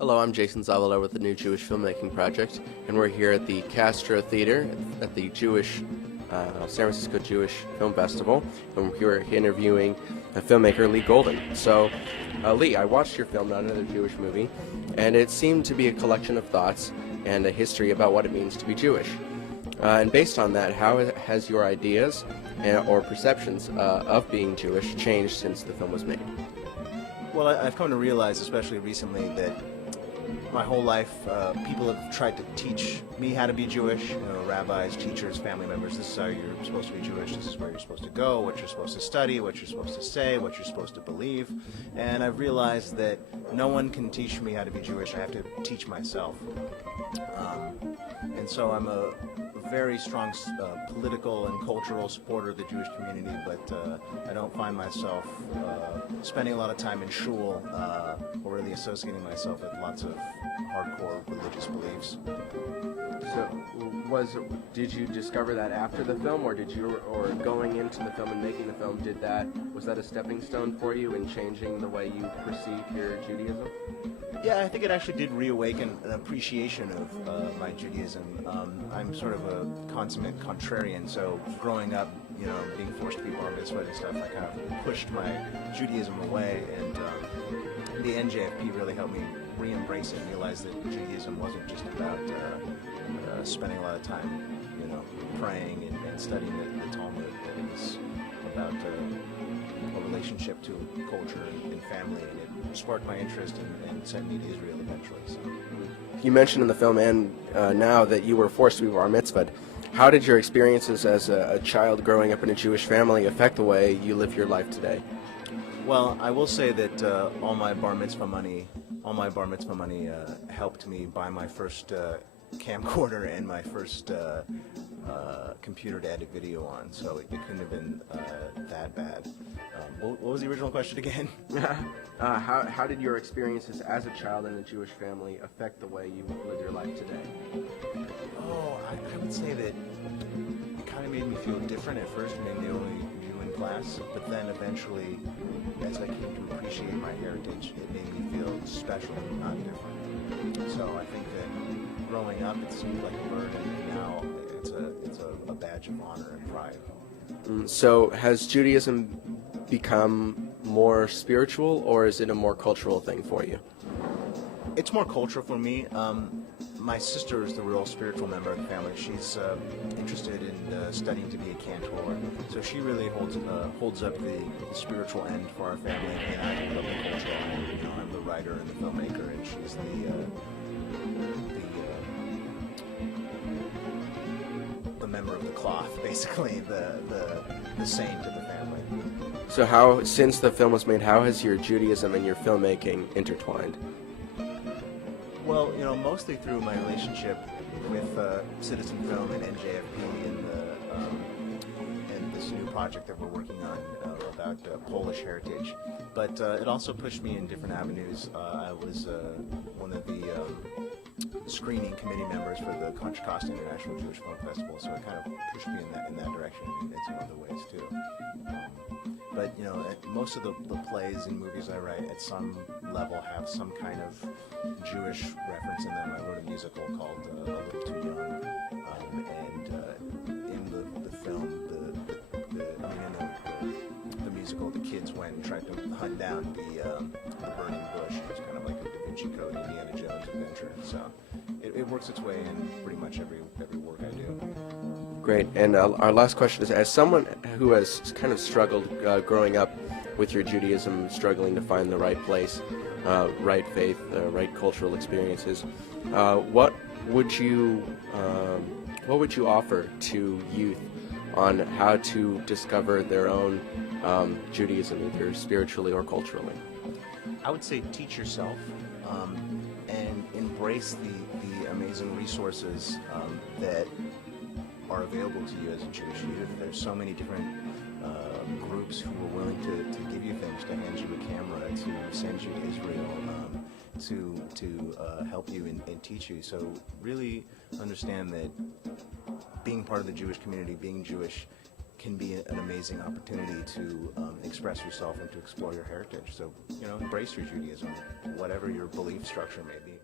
Hello, I'm Jason Zavala with the New Jewish Filmmaking Project, and we're here at the Castro Theater at the San Francisco Jewish Film Festival, and we're interviewing filmmaker Lee Golden. So, Lee, I watched your film, Not Another Jewish Movie, and it seemed to be a collection of thoughts and a history about what it means to be Jewish. And based on that, how has your ideas or perceptions of being Jewish changed since the film was made? Well, I've come to realize, especially recently, that my whole life, people have tried to teach me how to be Jewish. Rabbis, teachers, family members. This is how you're supposed to be Jewish. This is where you're supposed to go, what you're supposed to study, what you're supposed to say, what you're supposed to believe. And I've realized that no one can teach me how to be Jewish. I have to teach myself. And so I'm a very strong political and cultural supporter of the Jewish community, but I don't find myself spending a lot of time in shul or really associating myself with lots of hardcore religious beliefs. So, did you discover that after the film, or going into the film and making the film, was that a stepping stone for you in changing the way you perceive your Judaism? Yeah, I think it actually did reawaken an appreciation of my Judaism. I'm sort of a consummate contrarian, so growing up, being forced to be bar mitzvah and stuff, I kind of pushed my Judaism away, and the NJFP really helped me re-embrace it and realize that Judaism wasn't just about spending a lot of time, praying and studying the Talmud, that it was about a relationship to culture and family, and it sparked my interest and sent me to Israel eventually. So. You mentioned in the film and now that you were forced to be bar mitzvahed. How did your experiences as a child growing up in a Jewish family affect the way you live your life today? Well, I will say that all my bar mitzvah money helped me buy my first camcorder and my first computer to edit video on, so it couldn't have been that bad. What was the original question again? How did your experiences as a child in a Jewish family affect the way you live your life today? Oh, I would say that it kind of made me feel different at first, being the only Jew in class, but then eventually, as I came to appreciate my heritage, it made me feel special and not different. So I think that growing up, it seemed like a burden, and now it's a badge of honor and pride. So has Judaism become more spiritual, or is it a more cultural thing for you? It's more cultural for me. My sister is the real spiritual member of the family. She's interested in studying to be a cantor, so she really holds up the spiritual end for our family, and I hold up the cultural end. I'm the writer and the filmmaker, and she's the member of the cloth, basically, the saint of the family. So since the film was made, how has your Judaism and your filmmaking intertwined? Well, mostly through my relationship with Citizen Film and NJFP and this new project that we're working on about Polish heritage. But it also pushed me in different avenues. I was one of the screening committee members for the Contra Costa International Jewish Film Festival, so it kind of pushed me in that direction in some other ways too. But most of the plays and movies I write at some level have some kind of Jewish reference in them. I wrote a musical called A Little Too Young, and in the film, the musical, the kids went and tried to hunt down the burning bush. It's kind of like a Da Vinci Code, Indiana Jones adventure. So it works its way in pretty much every work I do. Great. And our last question is, as someone who has kind of struggled growing up with your Judaism, struggling to find the right place, right faith, right cultural experiences, what would you offer to youth on how to discover their own Judaism, either spiritually or culturally? I would say teach yourself and embrace the amazing resources that are available to you as a Jewish youth. There's so many different groups who are willing to give you things, to hand you a camera, to send you to Israel, to help you and teach you. So really understand that being part of the Jewish community, being Jewish, can be an amazing opportunity to express yourself and to explore your heritage. So, embrace your Judaism, whatever your belief structure may be.